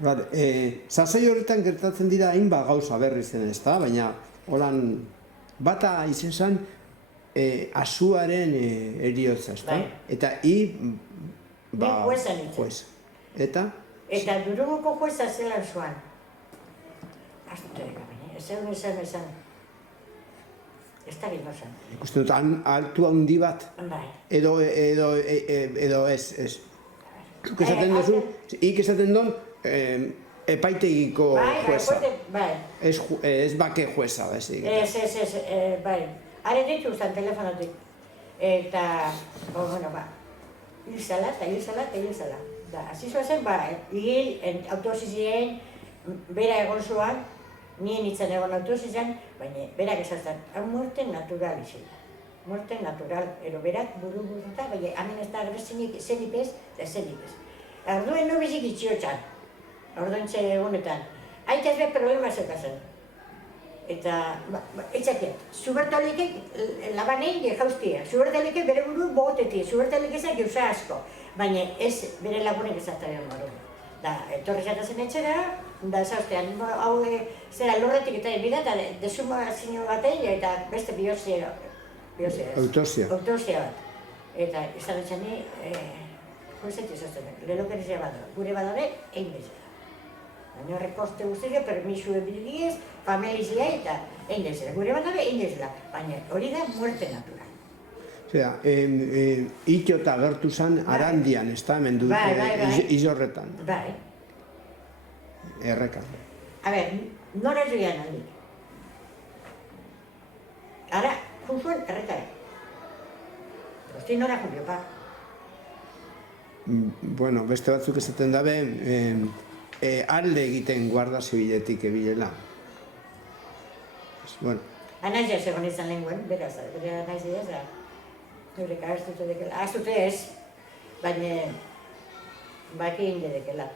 Sasai horretan gertatzen dira hainbat gauza berri zen, ezta? Baina, holan, bata izen zen, azuaren eriotza, ezta? Eta jueza nintzen. Jueza. Eta? Eta Durungoko jueza zelan zuan. Azte, esan. Ez da gino zen. Ikusten dut, altu handi bat? Bai. Edo ez. Zuk esaten duzu, ik esaten duen, epaitegiko jueza. Bai. Ez bake jueza, bezik. Ez, bai. Hare ditu uztan telefonotik. Eta, hil zala. Da, azizua zen, hil, autosizien, bera egon zuan, nien itzan egon autosizien, baina berak esazten, hau muerte natural izela. Muerte natural, ero berak buru-buruta, baina hemen ez da agrezinik zenipez, da zenipez. Arduen no bizik itxiotxan, orduen txe egunetan. Haik ez be problema zekazen. Eta, etxaket, zubertalikek labanein jauztia, zubertalikek bere buru bogotetik, zubertalikek ezak gauza asko, baina ez bere lagunek ezataren maru. Da, etorri zatazen etxera, da zauztean, hau zera lurretik eta ebida, eta desuma zinu batei, eta beste biozia autopsia bat. Eta izan etxani, juezet izazten, lelokerizia badara, gure badare, egin bezala. Baina horrek koste guztiak, permisu ebilgiez, familizia eta egin bezala. Gure badare, egin bezala, baina hori da muerte natural. Osea, itxota gertu zen Arandian, ez da, hemen dut, izorretan. Bai. Errekan. A ber, nora joian handik. Ara, junzuen errekara. Osti nora junio, pa. Bueno, beste batzuk esaten dabe, alde egiten guarda zibiletik ebilela. Bueno. Anaia segon izan lehenguen, beraz, bere naizia ez da. Eureka, ez dute dekela. Ez dute ez, baina baki inde dekela.